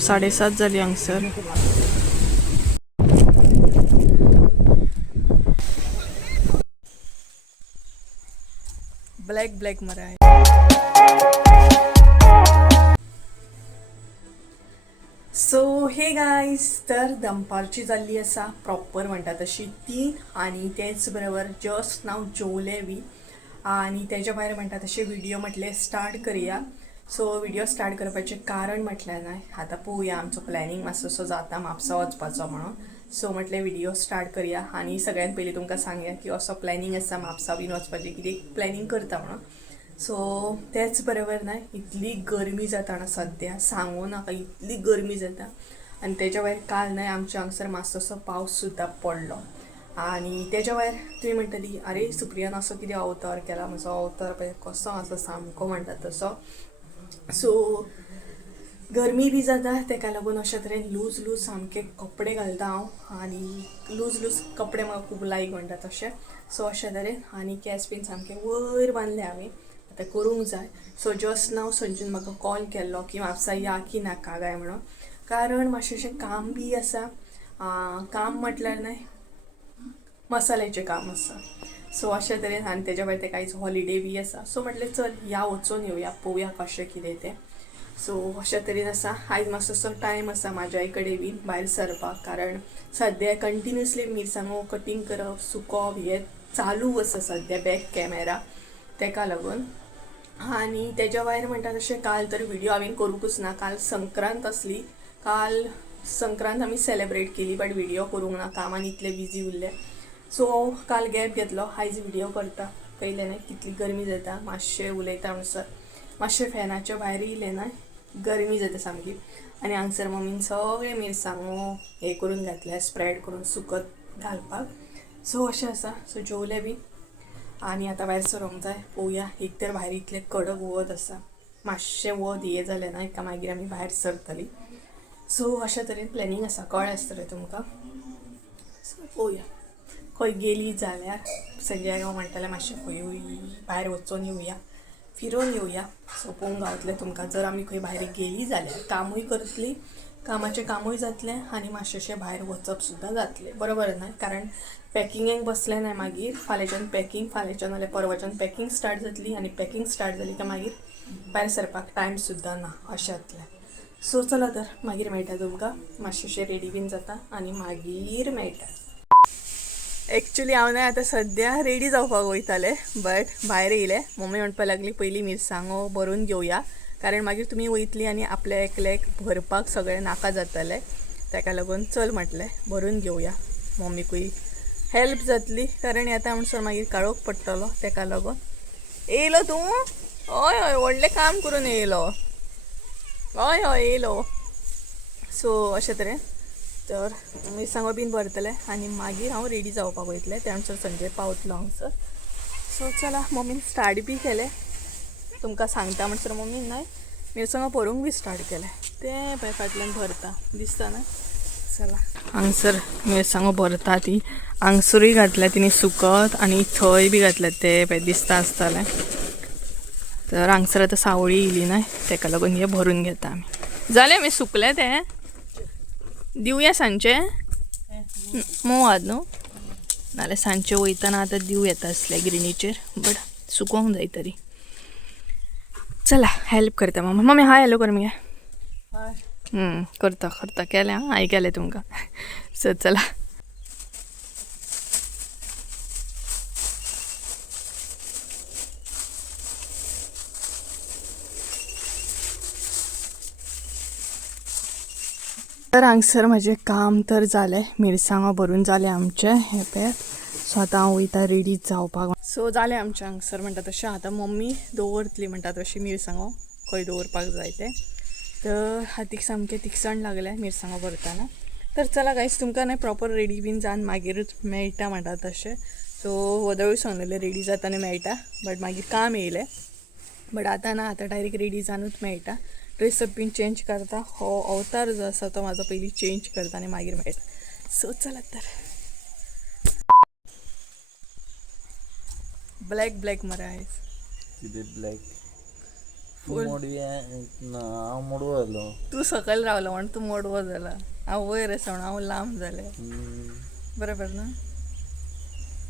7:30 जाली हांगसर. Black black मरे आहे. सो हे गायज, तर दनपारची जाल्ली आसा प्रॉपर म्हणटा तशी 3 आणि तेच बरोबर जस्ट नाव जेवले बी आणि तेच्या भायर म्हणटा तशें व्हिडिओ म्हटले स्टार्ट करूया. सो व्हिडिओ स्टार्ट करपाचें कारण म्हटल्यार न्हय, आतां पळोवया आमचो प्लॅनिंग मातसो जाता म्हापसा वचपाचो म्हणून. सो म्हटलें व्हिडिओ स्टार्ट करूया आनी सगळ्यात पयलीं तुमकां सांगया की असो प्लॅनिंग आसा म्हापसा बीन वचपाचें, कितें प्लॅनिंग करता म्हणून. सो तेच बरोबर न्हय, इतली गरमी जाता ना सद्या, सांगू नाका इतली गरमी जाता. आनी तेच्या भायर काल न्हय आमच्या हांगसर मातसोसो पावस सुद्दां पडलो. आणि तेच्या भायर तुमी म्हणटली अरे सुप्रियान असो कितें अवतार केला, म्हजो अवतार पळय कसो आसा सामको म्हणटा तसो. सो गरमी बी जाता, तेका लागून अशे तरेन लूज लूज सामके कपडे घालता हांव आनी लूज लूज कपडे म्हाका खूब लायक म्हणटा तशें. सो अशे तरेन आनी केंस बीन सामके वयर बांदले हांवें, आतां करूंक जाय. सो जस्ट नाव संजून म्हाका कॉल केल्लो की म्हापसा या की नाका काय म्हणून, कारण मातशें काम बी आसा. काम म्हटल्यार न्हय मसाल्याचें काम आसा. सो अशे तरेन आनी तेच्या भायर तेका आयज हॉलिडे बी आसा. सो म्हटलें चल या वचून येवया, पळोवया कशें कितें तें. सो अशे तरेन आसा. आयज मातसोसो टायम आसा म्हाज्याय कडेन बीन भायर सरपाक, कारण सद्या कंटिन्युअसली मिरसांगो कटींग करप सुकोवप हें चालू आसा सद्या बॅक कॅमेरा, तेका लागून. आनी तेच्या भायर म्हणटा तशें काल तर व्हिडिओ हांवें करूंकूच ना. काल संक्रांत आसली, काल संक्रांत आमी सेलेब्रेट केली, बट व्हिडिओ करूंक ना, कामान इतले बिजी उरले. सो काल गॅप घेतलो, आयज व्हिडिओ करता. पयलें न्हय कितली गरमी जाता, मातशें उलयता म्हणसर मातशें फॅनाच्या भायर येयलें न्हय, गरमी जाता सामकी. आनी हांगसर मम्मीन सगळे मिरसांगो हें करून घातल्या, स्प्रेड करून सुकत घालपाक. सो अशें आसा. सो जेवले बी आनी आतां भायर सरोंक जाय. पळोवया, एक तर भायर इतलें कडक वत आसा, मातशें वत हें जालें ना एका मागीर आमी भायर सरतलीं. सो अशे तरेन प्लॅनिंग आसा, कळ्ळें आसतलें तुमकां. सो पळोवया, खंय गेली जाल्यार संजय गांव म्हणटाले मातशें खंय भायर वचून येवया, फिरून येवया. सो पळोवंक गावतलें तुमकां. जर आमी खंय भायर गेलीं जाल्यार कामूय करतलीं, कामाचें कामूय जातलें आनी मातशेंशें भायर वचप सुद्दां जातलें, बरोबर न्हय. कारण पॅकिंगेक बसलें न्हय मागीर फाल्यांच्यान पॅकिंग, फाल्यांच्यान नाल्यार परवाच्यान पॅकिंग स्टार्ट जातली आनी पॅकिंग स्टार्ट जाली काय मागीर भायर सरपाक टायम सुद्दां ना, अशें जातलें. सो चला तर मागीर मेळटा तुमकां, मातशेंशें रेडी बीन जाता आनी मागीर मेळटा. एक्चुली हांव न्हय आतां सद्या रेडी जावपाक वयतालें, बट भायर येयलें. मम्मी म्हणपाक लागली पयलीं मिरसांगो भरून घेवया, कारण मागीर तुमी वयतली आनी आपल्या एकल्याक भरपाक सगळें नाका जातलें. तेका लागून चल म्हटलें भरून घेवया, मम्मीकूय हेल्प जातली, कारण येता म्हणसर मागीर काळोख पडटलो. तेका लागून येयलो तूं? हय हय, व्हडलें काम करून येयलो. हय हय येयलो. सो अशे तरेन तर मिरसांगो बीन भरतलें आनी मागीर हांव रेडी जावपाक वयतलें. त्या म्हणसर संजय पावतलो हांगसर. सो चला, मम्मीन स्टार्ट बी केलें, तुमकां सांगता म्हणसर मम्मीन न्हय मिरसांगो भरूंक बी स्टार्ट केलें. तें पळय फाटल्यान भरता दिसता ना. चला, हांगसर मिरसांगो भरता ती, हांगसरूय घातल्या तिणी सुकत आनी थंय बी घातल्यात, ते पळय दिसता आसतलें. तर हांगसर आतां सावळी येयली न्हय, तेका लागून हें भरून घेता आमी. जालें आमी सुकलें तें दिवया सांजचें, मोवात न्हू, नाल्यार सांजचें वयतना आतां दिवं येता आसलें ग्रिनीचेर, बट सुकोवंक जाय तरी. चला हेल्प करता मम्मा. मम्मी हाय हॅलो कर मगे. करता करता केलें हां, हाय केलें तुमकां. सो चला. तर हांगसर म्हजें काम तर जालें, मिरसांगो भरून जालें आमचें हे पळयात. सो आतां हांव वयता रेडी जावपाक. सो जालें आमचें हांगसर म्हणटा तशें. आतां मम्मी दवरतली म्हणटा तशी मिरसांगो खंय दवरपाक जाय तें. तर हातीक सामकें तिकसाण लागलें मिरसांगो भरतना. तर चला गायज, तुमकां न्हय प्रॉपर रेडी बीन जावन मागीरूच मेळटा म्हणटा तशें. सो वदळूय सांगलेलें रेडी जाताना मेळटा, बट मागीर काम येयलें. बट आतां ना, आतां डायरेक्ट रेडी जावनूच मेळटा. ड्रेसअप बीन चेंज करता, हो अवतार जो आसा तो म्हाजो पयलीं चेंज करता आनी मागीर मेळटा. सो चला तर. ब्लॅक ब्लॅक मरे आयज. कितें ब्लॅक? फुल हांव मोडवो जालो. तू सकयल रावलो म्हण तू मोडवो जाला. हांव वयर आसा म्हण हांव लांब जालें. बरोबर ना.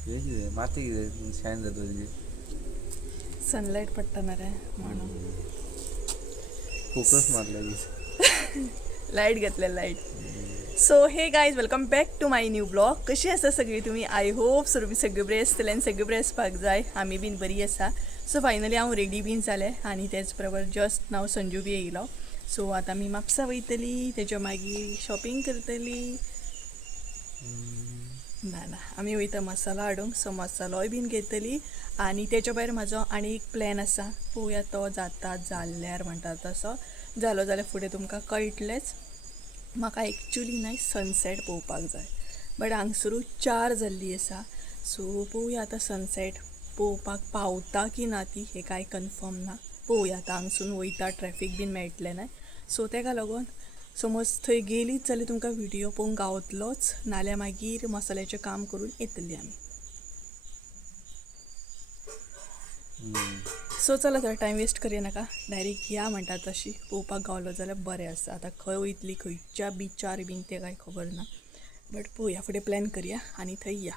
कितें माती कितें शायन जाता तुजी. सनलायट पडटा ना रे म्हणून. फोकस मारला की. लायट घेतले light. So hey guys welcome back to my new blog. कशी आसा सगळीं तुमी. आय होप सगळीं बरी आसतली आनी सगळीं बरी आसपाक जाय. आमी बीन बरी आसा. सो फायनली हांव रेडी बीन जालें आनी तेच बरोबर जस्ट नाव संजू बी येयलो. सो आतां आमी म्हापसा वयतली तेच्या मागीर शॉपिंग करतली. ना आमी वयता मसालो हाडूंक. सो मसालोय बीन घेतली आनी तेच्या भायर म्हाजो आनी एक प्लॅन आसा. पळोवया तो जाता जाल्यार म्हणटा तसो. जालो जाल्यार फुडें तुमकां कळटलेंच. म्हाका एक्चुली न्हय सनसेट पळोवपाक जाय बट हांगसरू 4 जाल्ली आसा. सो पळोवया आतां सनसेट पळोवपाक पावता की ना ती हें कांय कन्फर्म ना. पळोवया आतां हांगसून वयता ट्रॅफीक बीन मेळटलें न्हय. सो तेका लागून समज थंय गेलीच जाल्यार तुमकां व्हिडियो पळोवंक गावतलोच. नाल्यार मागीर मसाल्याचें काम करून येतली आमी. सो चला तर टायम वेस्ट करूया नाका. डायरेक्ट या म्हणटा तशी पळोवपाक गावलो जाल्यार बरें आसा. आतां खंय वयतली खंयच्या बिचार बीन तें कांय खबर ना. बट पळोवया फुडें प्लॅन करया आनी थंय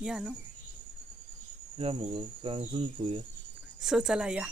या न्हू. या मगो सांगसून पळोवया. सो चला या.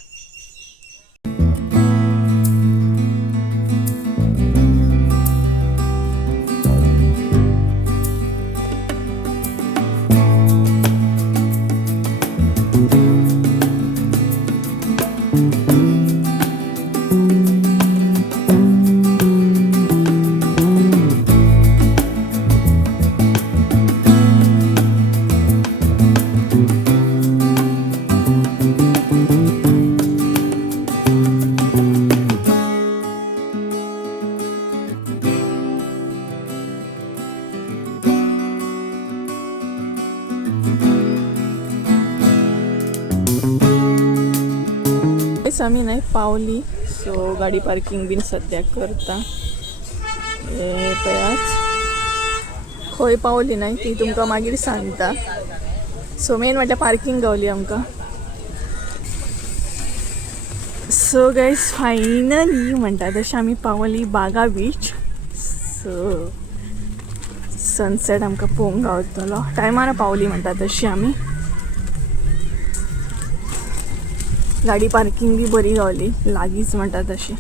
आमी न्हय पावली. सो गाडी पार्किंग बीन सद्याक करता. हे पळयात खंय पावली न्हय ती तुमकां मागीर सांगता. सो मेन म्हटल्यार पार्किंग गावली आमकां. सो गायज फायनली म्हणटा तशें आमी पावली बागा बीच. सो सनसेट आमकां पळोवंक गावतलो. टायमार पावली म्हणटा तशी आमी. गाडी पार्किंग बी बरी गावली लागींच म्हणटा तशी.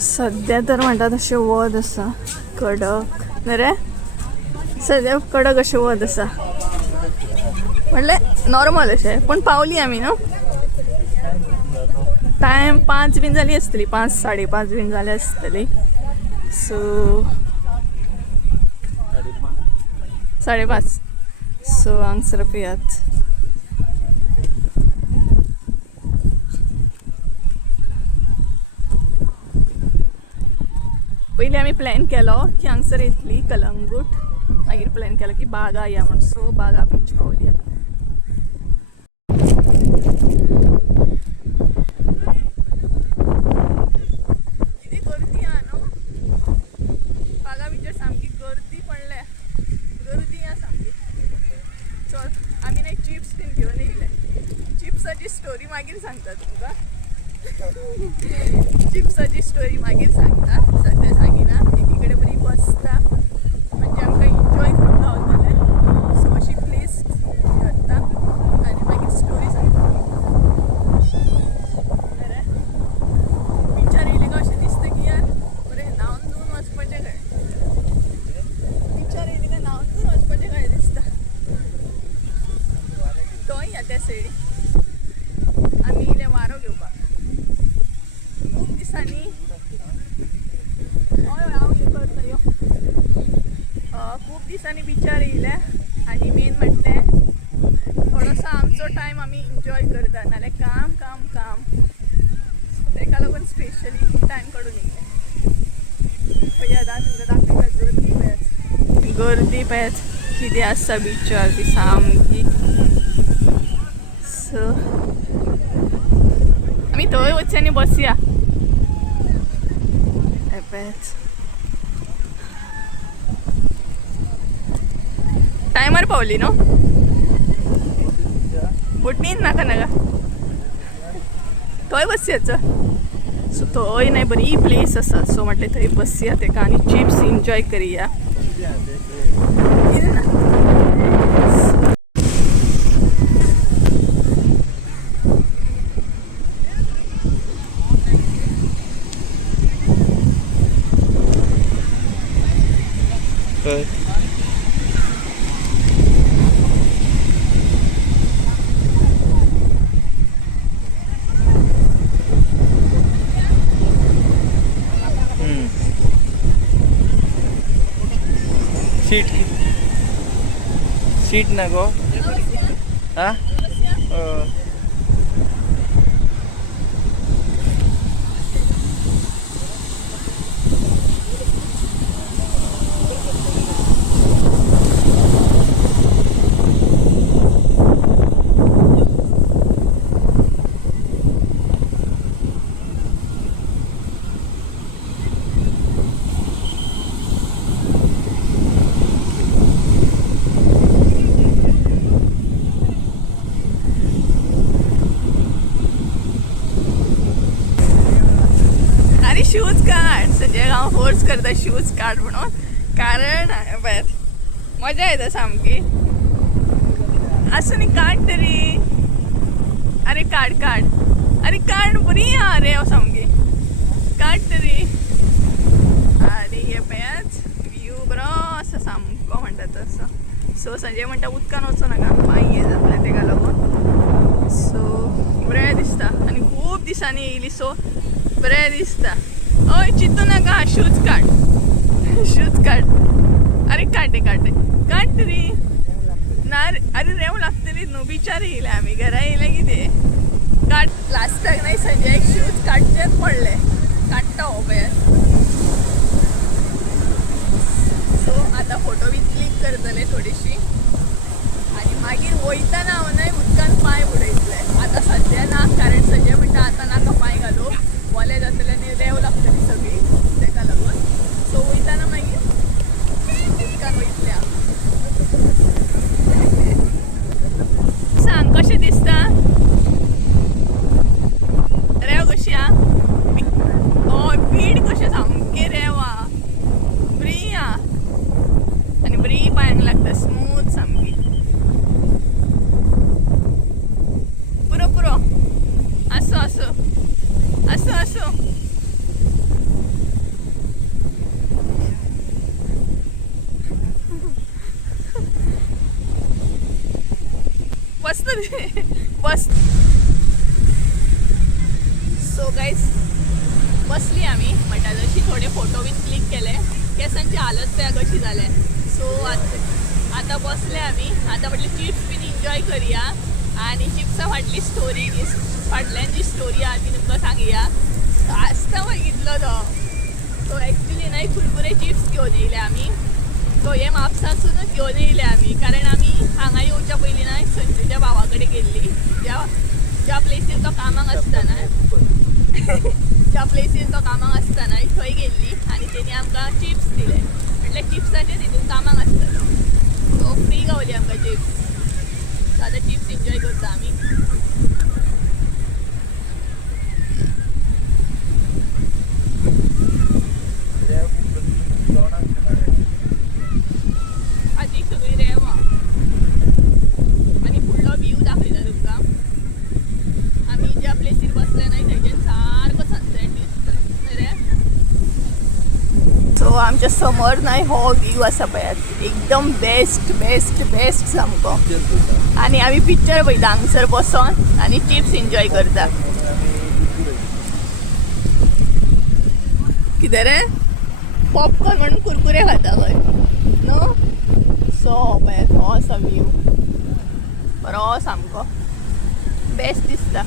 सद्या तर म्हणटा तशें वत आसा कडक न्हय रे. सद्या कडक अशें वत आसा म्हणल्यार नॉर्मल अशें. पूण पावली आमी न्हू. टायम 5 बीन जाली आसतली. 5 5:30 बीन जाली आसतली. सो 5:30. सो हांगसर पळयात. पयलीं आमी प्लॅन केलो की हांगसर येतली कलंगूट. मागीर प्लॅन केलो की बागा या म्हण. सो बागा बीच पावली. किती गर्दी आहा न्हू. बागा बीचर सामकी गर्दी पडल्या. गर्दी आहा सामकी. चल आमी न्हय चिप्स बीन घेवन येयले. चिप्साची स्टोरी मागीर सांगता तुमकां. चिप्साची स्टोरी मागीर सांगता. सद्या सांगिना. एकी कडेन बरी बसता म्हणजे आमकां एन्जॉय करून गावतलें. सो अशी प्लेस धरता आनी मागीर स्टोरी सांगता. बरें बिचार येयले काय अशें दिसता की यार बरें न्हांवन धुवन वचपाचें काय. बिचार येयले काय न्हांवन धुवन वचपाचें काय दिसता. थंय या त्या सायडीन आमी येयले वारो घेवपाक. खूब दिसांनी हय हांव हें करता यो. खूब दिसांनी बिचार येयले आनी मेन म्हटलें थोडोसो आमचो टायम आमी एन्जॉय करता. नाल्यार काम काम काम. तेका लागून स्पेशली टायम काडून येयले. पळयात आतां तुमकां दाखयता गर्दी पळयात. गर्दी पळयात कितें आसा बिचार ती सामकी. सो आमी थंय वचया आनी बसया. टायमार पावली नो बोटनीन नाका नाका थंय बसयाचं सो थंय नाही बरी प्लेस आसा सो म्हटले थंय बसया तेका आनी चिप्स एन्जॉय करुया कितें ना सीट ना गो हा शूज काढ संजय गाव फोर्स करता शूज काढ म्हणून कारण बघ मजा येते सामकी असं नाही काढ तरी अरे काढ काढ अरे काढ बरी अरे सामकी काढ तरी अरे हे पयाच व्ह्यू बरो असं सामको म्हणतात तसं सो संजय म्हणटा उदकान वचो नाका पांय हे जातले तेका लागून सो बरें दिसता आनी खूब दिसांनी येयली सो बरें दिसता ओय चिंतू नाका शूज काढ अरे काढे काढ तरी ना अरे रेव लागतली न्हू बिचार येयले आमी घरा येयले कितें काढ लास्टाक नाही संजय शूज काडचेच पडले काडटा हो पळय सो आता फोटो बी क्लिक करतले थोडीशी आणि मागीर वयताना हांव नाही उदकान पांय बुडयतले आता सद्या ना कारण संजय म्हणटा आता नाका पांय घालू वले जातले आनी रेव लागतली सगळी तेका लागून सो वयताना मागीर उदकान वयतले सांग कशें दिसता रेव कशी आ हय पीड कशें सामकें रेव आ बरी आ आनी बरी पांयांक लागता स्मूथ सामकी पुरो असो बस सो गाईज बसली आम्ही म्हणटा जशी थोडे फोटो बीन क्लिक केले केसांची हालत त्या कशी जाले सो आता बसले आम्ही आता म्हटलं चिप्स बीन एन्जॉय करूया आणि चिप्सा फाटल्यान जी स्टोरी आहा ती तुमकां सांगया आसता बघितलो तो एक्चुली नाही कुरकुरे चिप्स घेवन येयले आमी सो हे म्हापसासूनच घेवन येयले आमी कारण आमी हांगा येवच्या पयलीं ना संजूच्या भावा कडेन गेल्ली ज्या प्लेसीर तो कामाक आसतना थंय गेल्ली आनी तेणी आमकां चिप्स दिले म्हटल्यार चिप्साचे तितून कामाक आसतलो सो फ्री गावली आमकां चिप्स आतां चिप्स एन्जॉय करता आमी आजी सगळी रेवा आनी फुडलो व्यू दाखयता तुमकां आमी ज्या प्लेसीर बसले नाही थंयच्यान सारको सनसेट दिसता रे सो आमच्या समोर नाही हो व्यू आसा पळयात एकदम बेस्ट सामको आनी आमी पिक्चर पळयता हांगसर बसोन आनी चिप्स एन्जॉय करता कितें रे पॉपकॉर्न म्हणून कुरकुरे खाता खंय नो सो पळयात हो आसा व्यू बरो सामको बेस्ट दिसता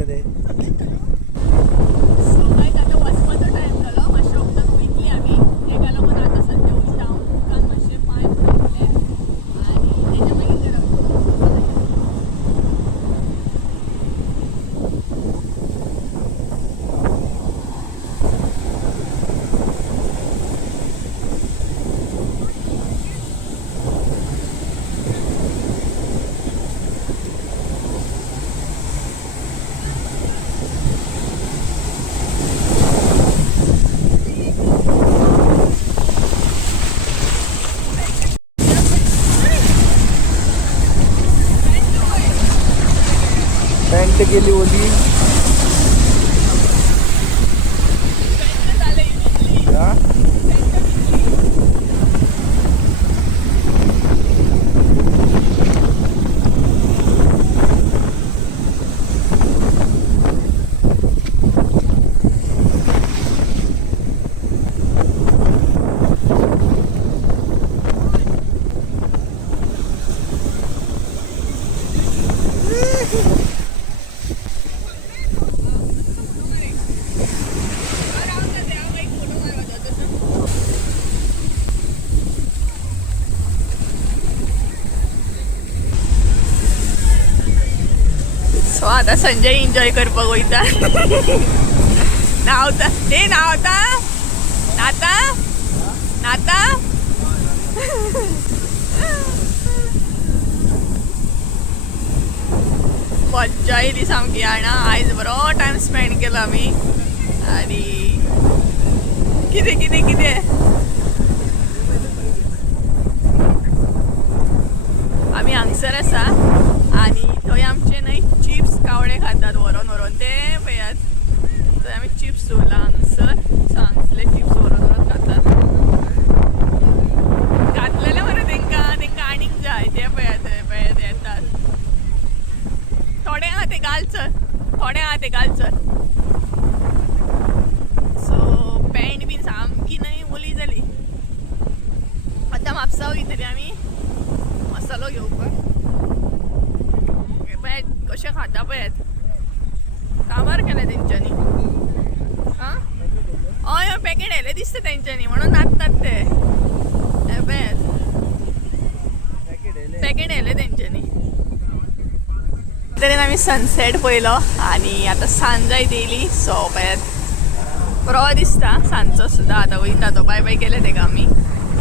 तांकां ते सो गायज आता वचपाचो टायम जालो मातशें वखदां वयतली आमी तेका लागून आतां सद्या वयता हांव दुकान मातशें पांय पुरवले आनी तेच्या मागीर करप पॅन्ट गेली ओली हा सो आता संजय एन्जॉय करपाक वयता न्हांवता ए न्हांवता नाता नाता मज्जा येयली सामकी जाणा आयज बरो टायम स्पेंड केलो आमी आनी कितें कितें कितें आमी हांगसर आसा आनी थंय आमचे न्हय चिप्स कावळे खातात व्हरोन व्हरोन ते पळयात थंय आमी चिप्स दवरला हांगसर सो हांगसले चिप्स व्हरोन व्हरोन खातात घातलेले मरे तेंकां तेंकां आनीक जाय ते पळयात थंय पळयात येतात थोडे आहा ते घालचर थोडे आहा ते घालचर सो पॅन्ट बीन सामकी न्हय ओली जाली आतां म्हापसा वयतली आमी मसालो घेवपाक पळयात कशें खाता पळयात काबार केलें तेंच्यांनी आं हय हय पॅकेट येयलें दिसता तेंच्यांनी म्हणून नाचतात ते हे पळयात पॅकेट येयलें तेंच्यांनी तरेन आमी सनसेट पळयलो आनी आतां सांज जायत येयली सो पळयात बरो दिसता सांजचो सुद्दां आतां वयता तो बाय बाय केले तेका आमी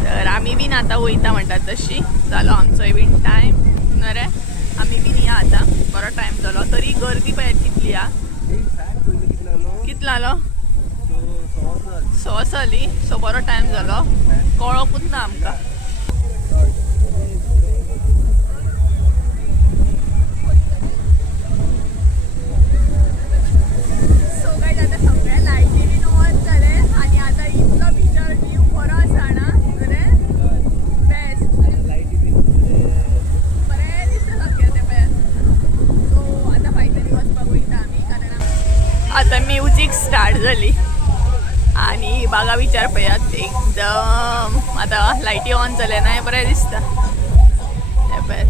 तर आमी बीन आतां वयता म्हणटात तशी जालो आमचोय बीन टायम न्हू रे आमी बीन या आतां बरो टायम जालो तरी गर्दी पळयात कितली हा कितलो जालो 6 जाली सो बरो टायम जालो कळोकूच ना आमकां सो गायज आतां सगळ्या लायटी बीन ऑन जाले आनी आतां इतलो पिक्चर व्यू बरो आसा ना रे बेस्ट बरें दिसता सामकें तें पळयात सो आतां फायनली वचपाक वयता आमी कारण आतां म्युजीक स्टार्ट जाली आनी बागा विचार पळयात एकदम आतां लायटी ऑन जाले ना हें बरें दिसता हें पळयात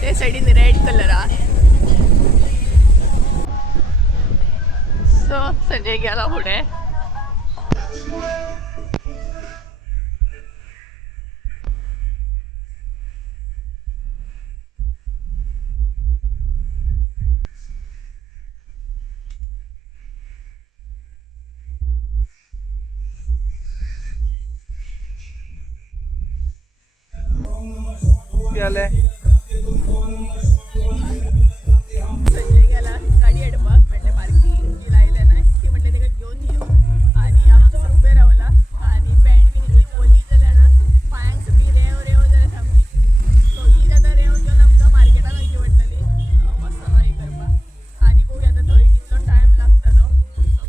ते सायडीन रेड कलर हा सो संजय गेला फुडें आले संजय गेला गाडी हाडपाक म्हटलें पार्किंग जी लायले ना ती म्हटलें तेका घेवन यो आनी हांव हांगसर उबें रावला आनी पॅन्ट बीन इतली ओली जाल्या ना पांयांक सगळी रेंव रेंव जाल्या सामकी सो ही आतां रेंव घेवन आमकां मार्केटान वयची पडटली मसालो हे करपाक आनी पळोवया आतां थंय कितलो टायम लागता तो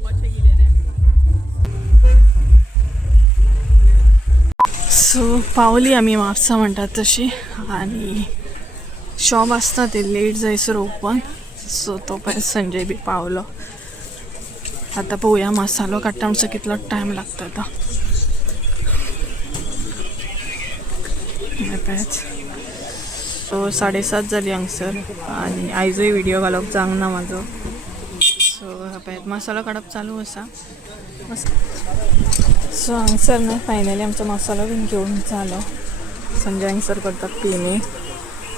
कशें कितें तें सो पावली आमी म्हापसा म्हणटात तशी आनी शॉप आसता ते लेट जायसर ओपन सो तो पर्यंत संजय बी पावलो आतां पळोवया मसालो काडटा म्हणसर कितलो टायम लागता तो पळयात सो 7:30 जाली हांगसर आणि आयजूय व्हिडिओ घालप जावंक ना म्हाजो. सो पळयत मसालो काडप चालू आसा. सो हांगसर न्हय फायनली आमचो मसालो बीन घेवन जालो. संजय हांगसर करता पेने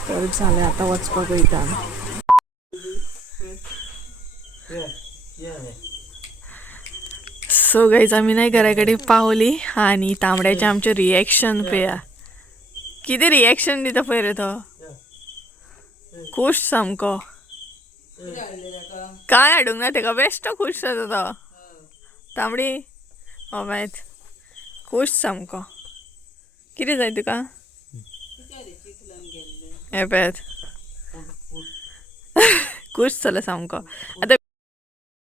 तर झाले आता वचपाक वयता. सो गाईज आम्ही नाही घरा कडेन पावली आणि तांबड्याचे आमचे रिएक्शन पळया. कितें रिएक्शन दिता पळय रे तो. खुश सामको. काय हाडूंक ना तेका बेश्टो खुश जाता तो. तांबडी मायत खुश सामको. कितें जाय तुका हे पळयात खुश जालो सामको. आतां